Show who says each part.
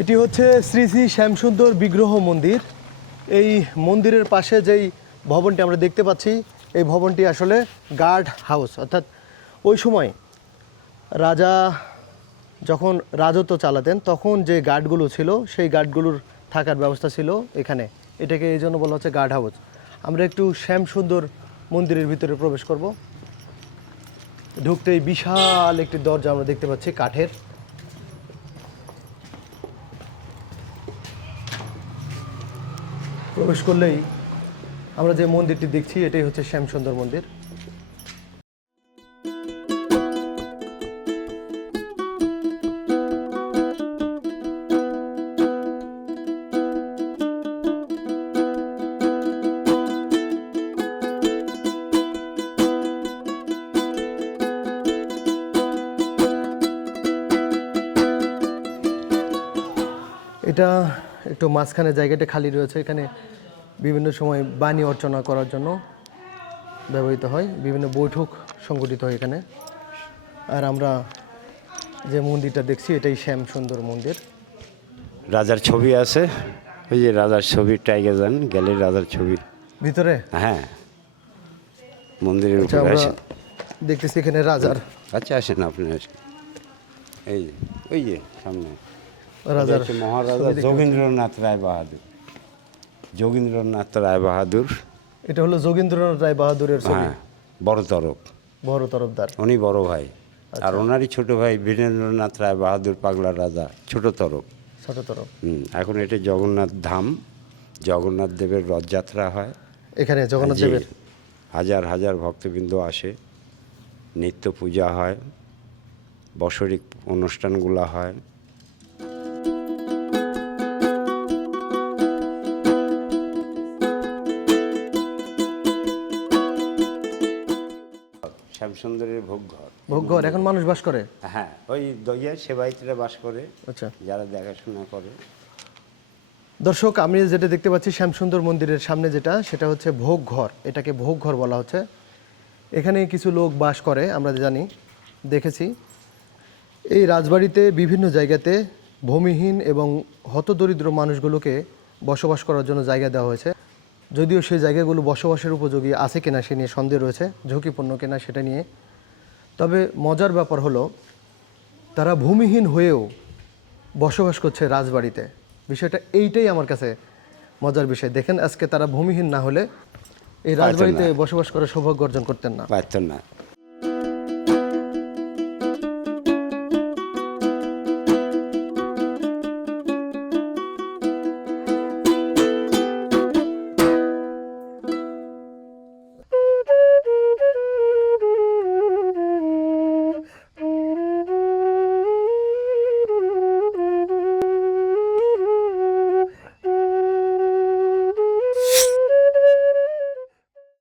Speaker 1: এটি হচ্ছে শ্রী শ্রী শ্যামসুন্দর বিগ্রহ মন্দির। এই মন্দিরের পাশে যেই ভবনটি আমরা দেখতে পাচ্ছি, এই ভবনটি আসলে গার্ড হাউস। অর্থাৎ ওই সময় রাজা যখন রাজত্ব চালাতেন, তখন যে গার্ডগুলো ছিল, সেই গার্ডগুলোর থাকার ব্যবস্থা ছিল এখানে। এটাকে এই জন্য বলা হচ্ছে গার্ড হাউস। আমরা একটু শ্যামসুন্দর মন্দিরের ভিতরে প্রবেশ করব। ঢুকতেই বিশাল একটি দরজা আমরা দেখতে পাচ্ছি, কাঠের। প্রবেশ করলেই আমরা যে মন্দিরটি দেখছি এটাই হচ্ছে শ্যামসুন্দর মন্দির। এটা একটু মাঝখানে জায়গাটা খালি রয়েছে এখানে বিভিন্ন সময় বাণী অর্চনা করার জন্য ব্যবহৃত হয় বিভিন্ন বৈঠক সংগঠিত হয় এখানে। আর আমরা যে মন্দিরটা দেখছি এটাই শ্যাম সুন্দর মন্দির।
Speaker 2: রাজার ছবি আছে ওই যে রাজার ছবি টাইগার যান গেলে রাজার ছবি।
Speaker 1: ভিতরে?
Speaker 2: হ্যাঁ। মন্দিরের
Speaker 1: আচ্ছা
Speaker 2: উপরে
Speaker 1: আমরা
Speaker 2: আসেন।
Speaker 1: দেখতেছি এখানে রাজার।
Speaker 2: আচ্ছা আসেন আপনি আসেন। এই যে ওই যে সামনে।
Speaker 1: রাজার
Speaker 2: এটা মহারাজা
Speaker 1: ছবি
Speaker 2: যোগেন্দ্রনাথ রায় বাহাদুর। যোগেন্দ্রনাথ রায় বাহাদুর।
Speaker 1: এটা হলো যোগেন্দ্রনাথ রায় বাহাদুরের ছবি।
Speaker 2: হ্যাঁ বড় তরফ।
Speaker 1: বড় তরফদার।
Speaker 2: উনি বড় ভাই।
Speaker 1: আচ্ছা।
Speaker 2: আর ওনারই ছোট ভাই বীরেন্দ্রনাথ রায় বাহাদুর পাগলা রাজা ছোট তরফ।
Speaker 1: ছোট তরফ।
Speaker 2: হুম, এখন এটা জগন্নাথ ধাম। জগন্নাথ দেবের রথযাত্রা হয়।
Speaker 1: এখানে জগন্নাথ দেবের।
Speaker 2: হাজার হাজার ভক্তবৃন্দ আসে। নিত্য পূজা হয়। বৎসরিক অনুষ্ঠানগুলো হয়। শ্যামসুন্দরের ভোগঘর
Speaker 1: ভোগঘর এখন মানুষ বাস করে?
Speaker 2: হ্যাঁ ওই দইয়া সেবাইতরা বাস করে
Speaker 1: আচ্ছা।
Speaker 2: যারা দেখাশোনা করে।
Speaker 1: দর্শক আমি যেটা দেখতে পাচ্ছি শ্যামসুন্দর মন্দিরের সামনে যেটা সেটা হচ্ছে ভোগ ঘর। এটাকে ভোগ ঘর বলা হচ্ছে। এখানে কিছু লোক বাস করে আমরা জানি দেখেছি। এই রাজবাড়িতে বিভিন্ন জায়গাতে ভূমিহীন এবং হতদরিদ্র মানুষগুলোকে বসবাস করার জন্য জায়গা দেওয়া হয়েছে। যদিও সেই জায়গাগুলো বসবাসের উপযোগী আছে কিনা সে নিয়ে সন্দেহ রয়েছে ঝুঁকিপূর্ণ কিনা সেটা নিয়ে। তবে মজার ব্যাপার হলো তারা ভূমিহীন হয়েও বসবাস করছে রাজবাড়িতে। বিষয়টা এইটাই আমার কাছে মজার বিষয়। দেখেন আজকে তারা ভূমিহীন না হলে এই রাজবাড়িতে বসবাস করে সৌভাগ্য অর্জন করতেন না।
Speaker 2: পারতেন না।